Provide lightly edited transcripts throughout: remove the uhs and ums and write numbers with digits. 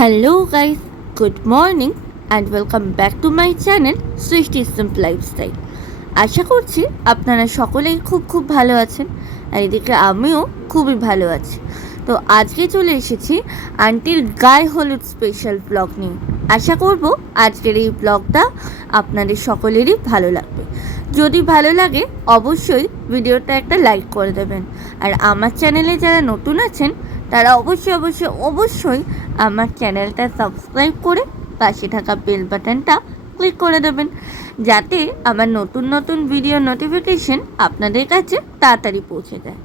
Hello guys, good morning and welcome back to my channel সৃষ্টি simple lifestyle. আশা করছি আপনারা সকলেই খুব ভালো আছেন, আর এদিকে আমিও খুবই ভালো আছি। তো আজকে চলে এসেছি আন্টির গায়ে হলুদ স্পেশাল ব্লগ নিয়ে। আশা করব আজকের এই ব্লগটা আপনাদের সকলেরই ভালো লাগবে। যদি ভালো লাগে অবশ্যই ভিডিওটা একটা লাইক করে দেবেন, আর আমার চ্যানেলে যারা নতুন আছেন তারা অবশ্যই আমার চ্যানেলটা সাবস্ক্রাইব করে পাশে থাকা বেল বাটনটা ক্লিক করে দেবেন, যাতে আমার নতুন ভিডিও নোটিফিকেশন আপনাদের কাছে তাড়াতাড়ি পৌঁছে যায়।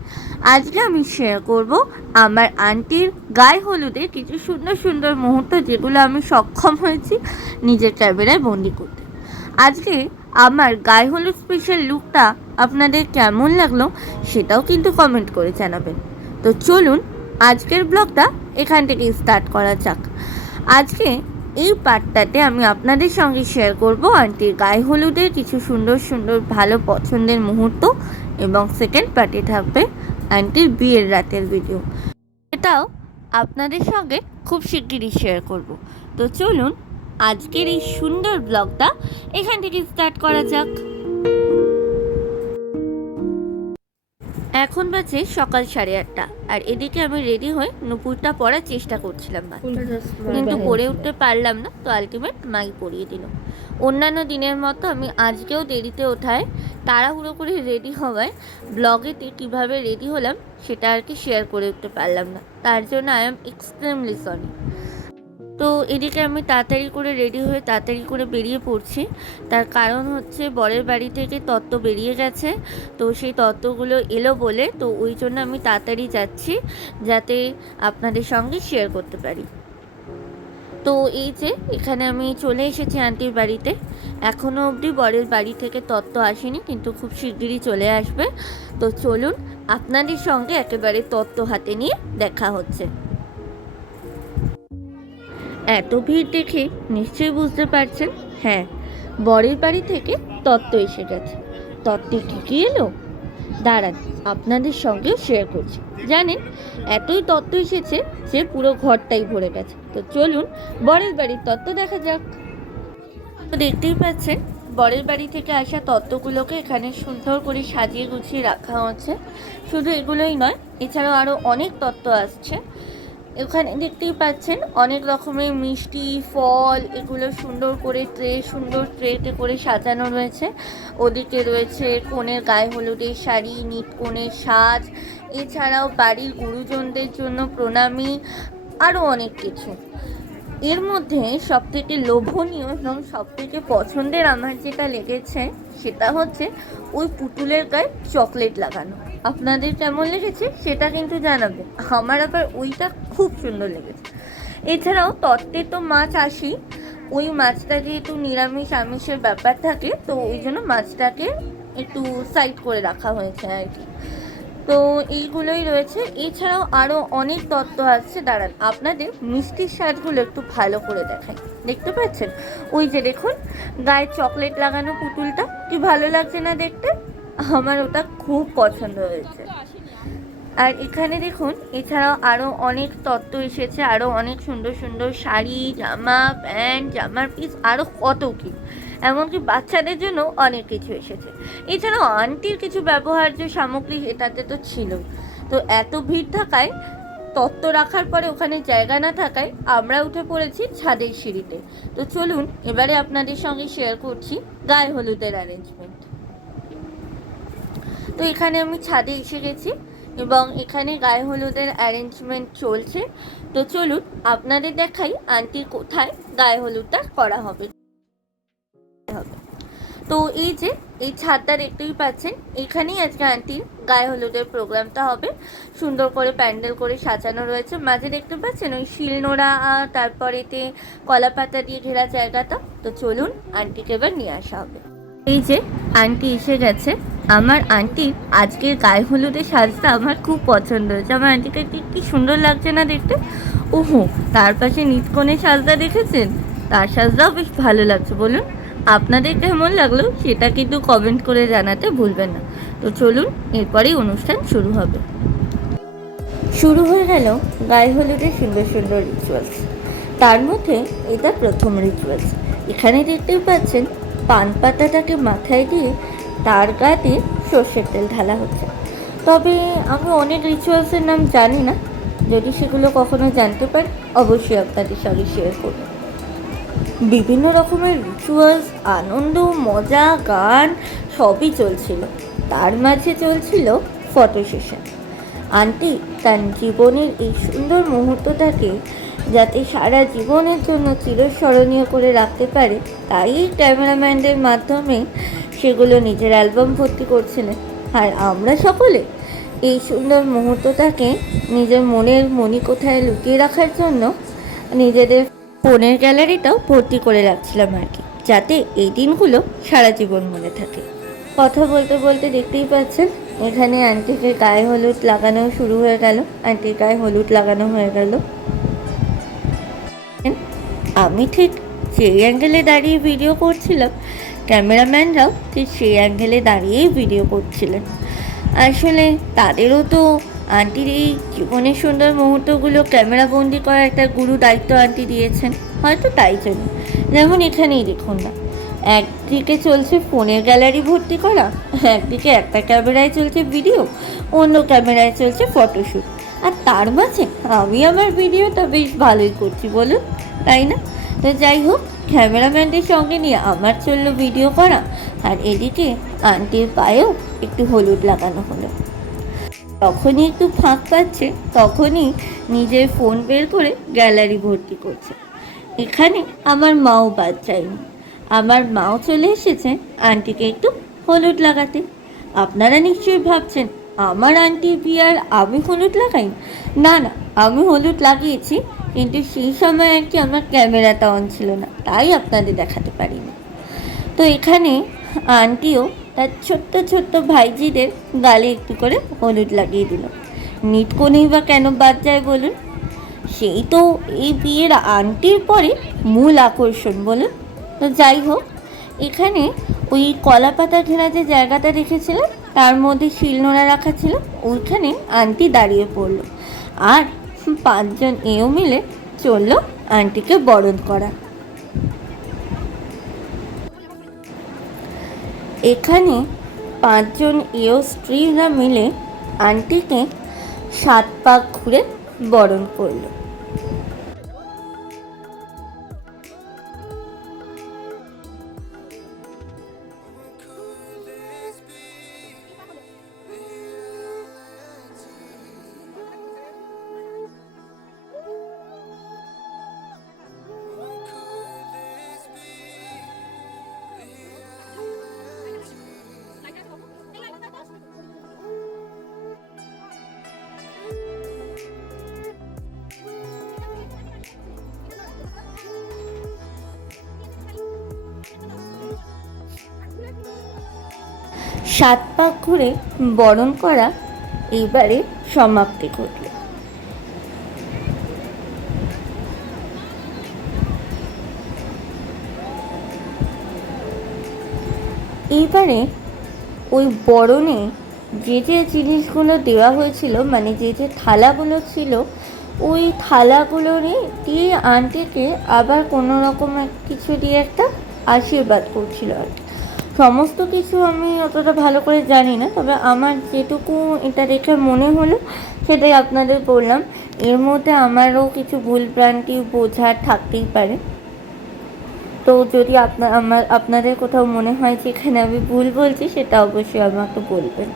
আজকে আমি শেয়ার করব আমার আন্টির গায়ে হলুদের কিছু সুন্দর মুহূর্ত, যেগুলো আমি সক্ষম হয়েছি নিজের ক্যামেরায় বন্দি করতে। আজকে আমার গায়ে হলুদ স্পেশাল লুকটা আপনাদের কেমন লাগলো সেটাও কিন্তু কমেন্ট করে জানাবেন। তো চলুন আজকের ব্লগটা এখান থেকে স্টার্ট করা যাক। আজকে এই পার্টটাতে আমি আপনাদের সঙ্গে শেয়ার করব আন্টির গায়ে হলুদের কিছু সুন্দর ভালো পছন্দের মুহূর্ত, এবং সেকেন্ড পার্টে থাকবে আন্টির বিয়ের রাতের ভিডিও। এটাও আপনাদের সঙ্গে খুব শিগগিরই শেয়ার করব। তো চলুন আজকের এই সুন্দর ব্লগটা এখান থেকে স্টার্ট করা যাক। এখন বাজে সকাল 8:30, আর এদিকে আমি রেডি হয়ে নুপুরটা পরার চেষ্টা করছিলাম, কিন্তু পরে উঠতে পারলাম না। তো আলটিমেট মাই পরিয়ে দিল। অন্যান্য দিনের মতো আমি আজকেও দেরিতে ওঠায় তাড়াহুড়ো করে রেডি হওয়ায় ব্লগেতে কীভাবে রেডি হলাম সেটা আর কি শেয়ার করে উঠতে পারলাম না। তার জন্য আই এম এক্সট্রিমলি সরি। তো এদিকে আমি তাড়াতাড়ি করে রেডি হয়ে তাড়াতাড়ি করে বেরিয়ে পড়ছি। তার কারণ হচ্ছে বরের বাড়ি থেকে তত্ত্ব বেরিয়ে গেছে, তো সেই তত্ত্বগুলো এলো বলে, তো ওই জন্য আমি তাড়াতাড়ি যাচ্ছি যাতে আপনাদের সঙ্গে শেয়ার করতে পারি। তো এই যে এখানে আমি চলে এসেছি আন্টির বাড়িতে। এখনও অবধি বরের বাড়ি থেকে তত্ত্ব আসেনি, কিন্তু খুব শিগগিরই চলে আসবে। তো চলুন আপনাদের সঙ্গে একেবারে তত্ত্ব হাতে নিয়ে দেখা হচ্ছে। এত ভিড় দেখে নিশ্চয়ই বুঝতে পারছেন, হ্যাঁ, বরের বাড়ি থেকে তত্ত্ব এসে গেছে। তত্ত্বে কী এলো দাঁড়ান আপনাদের সঙ্গেও শেয়ার করছি। জানেন, এতই তত্ত্ব এসেছে যে পুরো ঘরটাই ভরে গেছে। তো চলুন বরের বাড়ির তত্ত্ব দেখা যাক। তো দেখতেই পাচ্ছেন বরের বাড়ি থেকে আসা তত্ত্বগুলোকে এখানে সুন্দর করে সাজিয়ে গুছিয়ে রাখা হচ্ছে। শুধু এগুলোই নয়, এছাড়াও আরও অনেক তত্ত্ব আসছে। এখানে দেখতেই পাচ্ছেন অনেক রকমের মিষ্টি ফল, এগুলো সুন্দর ট্রেতে করে সাজানো রয়েছে। ওদিকে রয়েছে কনের গায়ে হলুদের শাড়ি, নিট কনের সাজ, এছাড়াও বাড়ির গুরুজনদের জন্য প্রণামী, আরও অনেক কিছু। এর মধ্যে সবথেকে লোভনীয় এবং সবথেকে পছন্দের আমার যেটা লেগেছে সেটা হচ্ছে ওই পুতুলের গায়ে চকলেট লাগানো। আপনাদের কেমন লেগেছে সেটা কিন্তু জানাবেন। আমার আবার ওইটা খুব সুন্দর লেগেছে। এছাড়াও তত্ত্বে তো মাছ আসেই, ওই মাছটা যেহেতু নিরামিষ আমিষের ব্যাপার থাকে, তো ওই জন্য মাছটাকে একটু সাইড করে রাখা হয়েছে আর কি। তো এইগুলোই রয়েছে। এছাড়াও আরও অনেক তত্ত্ব আসছে। দাঁড়ান আপনাদের মিষ্টির স্বাদগুলো একটু ভালো করে দেখাই। দেখতে পাচ্ছেন ওই যে দেখুন গায়ে চকলেট লাগানো পুতুলটা, কি ভালো লাগছে না দেখতে? আমার ওটা খুব পছন্দ হয়েছে। আর এখানে দেখুন এছাড়াও আরও অনেক তত্ত্ব এসেছে, আরও অনেক সুন্দর শাড়ি, জামা প্যান্ট, জামার পিস, আরও কত কি, এমনকি বাচ্চাদের জন্য অনেক কিছু এসেছে। এছাড়াও আন্টির কিছু ব্যবহার্য সামগ্রী এটাতে তো ছিলই। তো এত ভিড় থাকায়, তত্ত্ব রাখার পরে ওখানে জায়গা না থাকায় আমরা উঠে পড়েছি ছাদের সিঁড়িতে। তো চলুন এবারে আপনাদের সঙ্গে শেয়ার করছি গায়ে হলুদের অ্যারেঞ্জমেন্ট। তো এখানে আমি ছাদে এসে গেছি এবং এখানে গায়ে হলুদের অ্যারেঞ্জমেন্ট চলছে। তো চলুন আপনাদের দেখাই আন্টির কোথায় গায়ে হলুদটা করা হবে। তো এই যে এই ছাদটা দেখতেই পাচ্ছেন, এখানেই আজকে আন্টির গায়ে হলুদের প্রোগ্রামটা হবে। সুন্দর করে প্যান্ডেল করে সাজানো রয়েছে। মাঝে দেখতে পাচ্ছেন ওই শিলনোড়া, তারপরেতে কলা পাতা দিয়ে ঘেরা জায়গাটা। তো চলুন আন্টিকে এবার নিয়ে আসা হবে। এই যে আন্টি এসে গেছে। আমার আন্টির আজকের গায়ে হলুদের সাজটা আমার খুব পছন্দ হয়েছে। আমার আন্টিকে কি সুন্দর লাগছে না দেখতে? ওহো, তার পাশে নিতকনের সাজটা দেখেছেন? তার সাজটাও বেশ ভালো লাগছে। বলুন আপনাদের কেমন লাগলো সেটা কিন্তু কমেন্ট করে জানাতে ভুলবেন না। তো চলুন এরপরেই অনুষ্ঠান শুরু হবে। শুরু হয়ে গেল গায়ে হলুদের সুন্দর রিচুয়ালস। তার মধ্যে এটা প্রথম রিচুয়ালস। এখানে দেখতেই পাচ্ছেন পান পাতাটাকে মাথায় দিয়ে তার গাতে সর্ষের তেল ঢালা হচ্ছে। তবে আমি অনেক রিচুয়ালসের নাম জানি না, যদি সেগুলো কখনো জানতে পারি অবশ্যই আপনাদের সঙ্গে শেয়ার করব। বিভিন্ন রকমের রিচুয়ালস, আনন্দ, মজা, গান সবই চলছিল। তার মাঝে চলছিল ফটো সেশন। আন্টি তার জীবনের এই সুন্দর মুহূর্তটাকে যাতে সারা জীবনের জন্য চিরস্মরণীয় করে রাখতে পারে, তাই ক্যামেরাম্যানদের মাধ্যমে সেগুলো নিজের অ্যালবাম ভর্তি করছিলেন। আর আমরা সকলে এই সুন্দর মুহূর্তটাকে নিজের মনের মণিকোঠায় লুকিয়ে রাখার জন্য নিজেদের ফোনের গ্যালারিটাও ভর্তি করে রাখছিলাম আর কি, যাতে এই দিনগুলো সারা জীবন মনে থাকে। কথা বলতে বলতে দেখতেই পাচ্ছেন এখানে আন্টিকে গায়ে হলুদ লাগানো শুরু হয়ে গেল। আন্টির গায়ে হলুদ লাগানো হয়ে গেল। আমি ঠিক সেই অ্যাঙ্গেলে দাঁড়িয়ে ভিডিও করছিলাম, ক্যামেরাম্যানরাও ঠিক সেই অ্যাঙ্গেলে দাঁড়িয়েই ভিডিও করছিলেন। আসলে তাদেরও তো আন্টির এই জীবনের সুন্দর মুহূর্তগুলো ক্যামেরাবন্দি করার একটা গুরু দায়িত্ব আন্টি দিয়েছেন, হয়তো তাই জন্য। যেমন এখানেই দেখুন না, একদিকে চলছে ফোনের গ্যালারি ভর্তি করা, একদিকে একটা ক্যামেরায় চলছে ভিডিও, অন্য ক্যামেরায় চলছে ফটোশ্যুট, আর তার মাঝে আমি আমার ভিডিওটা বেশ ভালোই করছি বলুন, তাই না? তো যাই হোক, ক্যামেরাম্যানদের সঙ্গে নিয়ে আমার চললো ভিডিও করা, আর এদিকে আন্টির পায়েও একটু হলুদ লাগানো হলো। তখনই একটু ফাঁক পাচ্ছে, তখনই নিজের ফোন বের করে গ্যালারি ভর্তি করছে। এখানে আমার মাও বাদ যায়নি, আমার মাও চলে এসেছে আন্টিকে একটু হলুদ লাগাতে। আপনারা নিশ্চয়ই ভাবছেন আমার আন্টির বিয়ে আর আমি হলুদ লাগাই? না না, আমি হলুদ লাগিয়েছি, কিন্তু সেই সময় আর কি আমার ক্যামেরাটা অন ছিল না, তাই আপনাদের দেখাতে পারিনি। তো এখানে আন্টিও তার ছোট্ট ছোট্ট ভাইজিদের গালে একটু করে হলুদ লাগিয়ে দিল। নিতকনেই বা কেন বাদ যায় বলুন? সেই তো এই বিয়ের আন্টির পরে মূল আকর্ষণ বলুন। তো যাই হোক, এখানে ওই কলা পাতা ঘেরা যে জায়গাটা রেখেছিলাম তার মধ্যে শিলনোড়া রাখা ছিল, ওইখানে আন্টি দাঁড়িয়ে পড়লো, আর 5 জন এও মিলে চললো আন্টিকে বরণ করা। এখানে 5 জন এও স্ত্রীরা মিলে আন্টিকে 7 পাক ঘুরে বরণ করলো। সাত পাক ঘুরে বরণ করা এইবারে সমাপ্তি ঘটল। এইবারে ওই বরণে যে যে জিনিসগুলো দেওয়া হয়েছিল, মানে যে যে থালাগুলো ছিল, ওই থালাগুলো দিয়ে আন্টিকে আবার কোনো রকম কিছু দিয়ে একটা আশীর্বাদ করছিল আর কি। সমস্ত কিছু আমি অতটা ভালো করে জানি না, তবে আমার যেটুকু এটা দেখে মনে হলো সেটাই আপনাদের বললাম। এর মধ্যে আমারও কিছু ভুল ভ্রান্তি বোঝার থাকতেই পারে, তো যদি আপনাদের কোথাও মনে হয় যে এখানে আমি ভুল বলছি, সেটা অবশ্যই আমাকে বলবেন।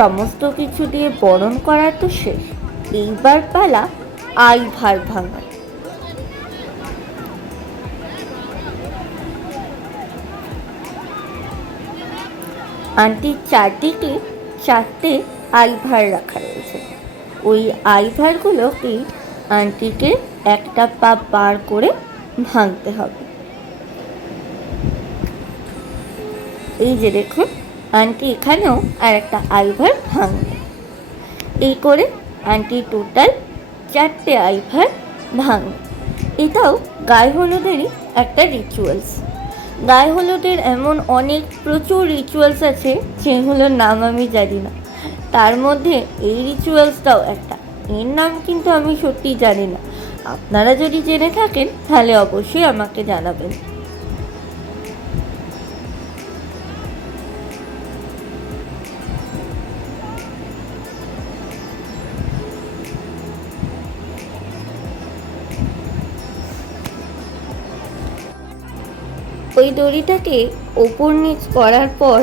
সমস্ত কিছু দিয়ে বরণ করা তো শেষ, এইবার পালা আই ভার ভাঙা। আন্টির চারদিকে 4টে আইভার রাখা রয়েছে। ওই আইভারগুলোকে আন্টিকে একটা পা বার করে ভাঙতে হবে। এই যে দেখুন, আন্টি এখানেও আর একটা আইভার ভাঙবে। এই করে আন্টি টোটাল 4টে আইভার ভাঙবে। এটাও গায়ে হলুদেরই একটা রিচুয়ালস। গায়ে হলুদের এমন প্রচুর রিচুয়ালস আছে যেগুলোর নাম আমি জানি না। তার মধ্যে এই রিচুয়ালসটাও একটা। এর নাম কিন্তু আমি সত্যিই জানি না। আপনারা যদি জেনে থাকেন তাহলে অবশ্যই আমাকে জানাবেন। ওই দড়িটাকে ওপর নিচ করার পর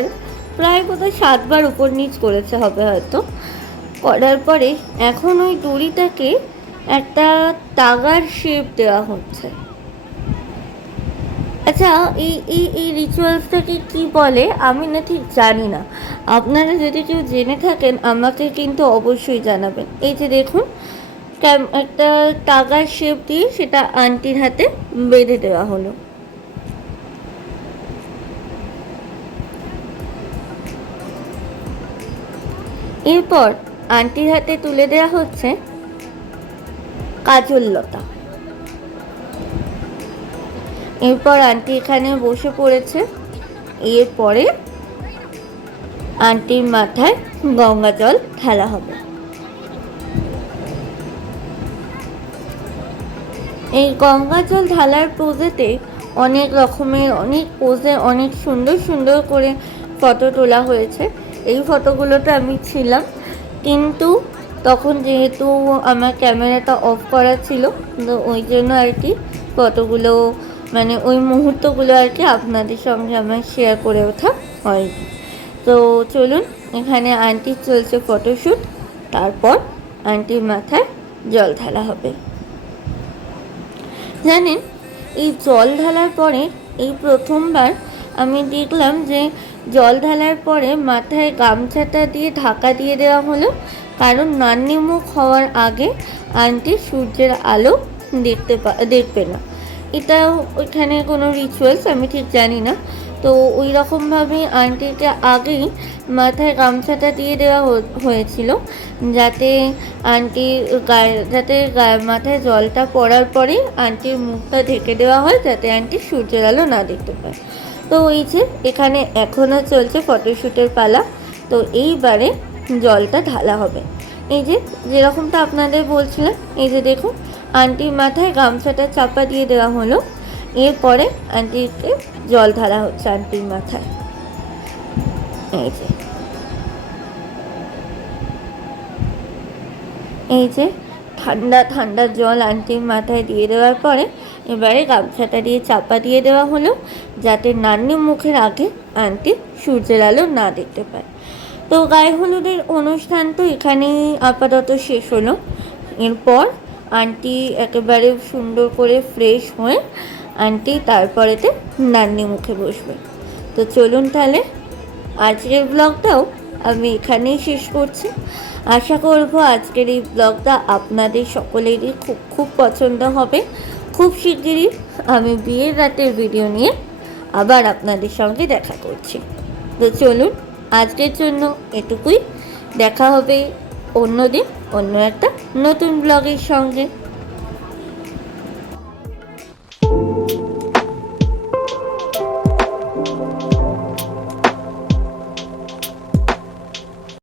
প্রায় বোধহয় 7বার ওপর নিচ করেছে হবে হয়তো। করার পরে এখন ওই দড়িটাকে একটা তাগার শেপ দেওয়া হচ্ছে। আচ্ছা, এই এই এই রিচুয়ালসটাকে কি বলে আমি না ঠিক জানি না। আপনারা যদি কেউ জেনে থাকেন আমাকে কিন্তু অবশ্যই জানাবেন। এই যে দেখুন, একটা তাগার শেপ দিয়ে সেটা আন্টির হাতে বেঁধে দেওয়া হলো। এরপর আন্টির হাতে তুলে দেওয়া হচ্ছে কাজল লতা। এরপর আন্টি এখানে বসে পড়েছে। এরপরে আন্টির মাথায় গঙ্গা জল ঢালা হবে। এই গঙ্গা জল ঢালার পোজেতে অনেক রকমের পোজে অনেক সুন্দর সুন্দর করে ফটো তোলা হয়েছে। এই ফটোগুলোতে আমি ছিলাম, কিন্তু তখন যেহেতু আমার ক্যামেরাটা অফ করা ছিল, তো ওই জন্য আর কি ফটোগুলো ওই মুহূর্তগুলো আর কি আপনাদের সঙ্গে আমার শেয়ার করে ওঠা হয়নি। তো চলুন, এখানে আন্টির চলছে ফটোশ্যুট। তারপর আন্টির মাথায় জল ঢালা হবে। জানেন, এই জল ঢালার পরে এই প্রথমবার আমি দেখলাম যে জল ঢালার পরে মাথায় গামছাটা দিয়ে ঢাকা দিয়ে দেওয়া হলো, কারণ নান্নিমুখ হওয়ার আগে আন্টি সূর্যের আলো দেখবে না। এটাও ওইখানে কোনো রিচুয়ালস আমি ঠিক জানি না। তো ওই রকমভাবেই আন্টিকে আগেই মাথায় গামছাটা দিয়ে দেওয়া হয়েছিল, যাতে মাথায় জলটা পড়ার পরেই আন্টির মুখটা ঢেকে দেওয়া হয়, যাতে আন্টি সূর্যের আলো না দেখতে পায়। তো এই যে এখানে এখনও চলছে ফটোশ্যুটের পালা। তো এইবারে জলটা ঢালা হবে। এই যে যেরকমটা আপনাদের বলছিলাম, এই যে দেখুন, আন্টির মাথায় গামছাটা চাপা দিয়ে দেওয়া হলো। এরপরে আন্টিকে জল ঢালা হচ্ছে আন্টির মাথায়। এই যে ঠান্ডা ঠান্ডা জল আন্টির মাথায় দিয়ে দেওয়ার পরে এবারে গামছাটা দিয়ে চাপা দিয়ে দেওয়া হলো, যাতে নান্নি মুখের আগে আন্টি সূর্যের আলো না দেখতে পায়। তো গায়ে হলুদের অনুষ্ঠান তো এখানেই আপাতত শেষ হলো। এরপর আন্টি একেবারে সুন্দর করে ফ্রেশ হয়ে আন্টি তারপরেতে নান্নি মুখে বসবে। তো চলুন তাহলে আজকের ব্লগটাও আমি এখানেই শেষ করছি। আশা করব আজকের এই ব্লগটা আপনাদের সকলেরই খুব খুব পছন্দ হবে। খুব শিগগিরই আমি বিয়ের রাতের ভিডিও নিয়ে আবার আপনাদের সঙ্গে দেখা করছি। তো চলুন, আজকের জন্য এটুকুই। দেখা হবে অন্যদিন অন্য একটা নতুন ব্লগের সঙ্গে।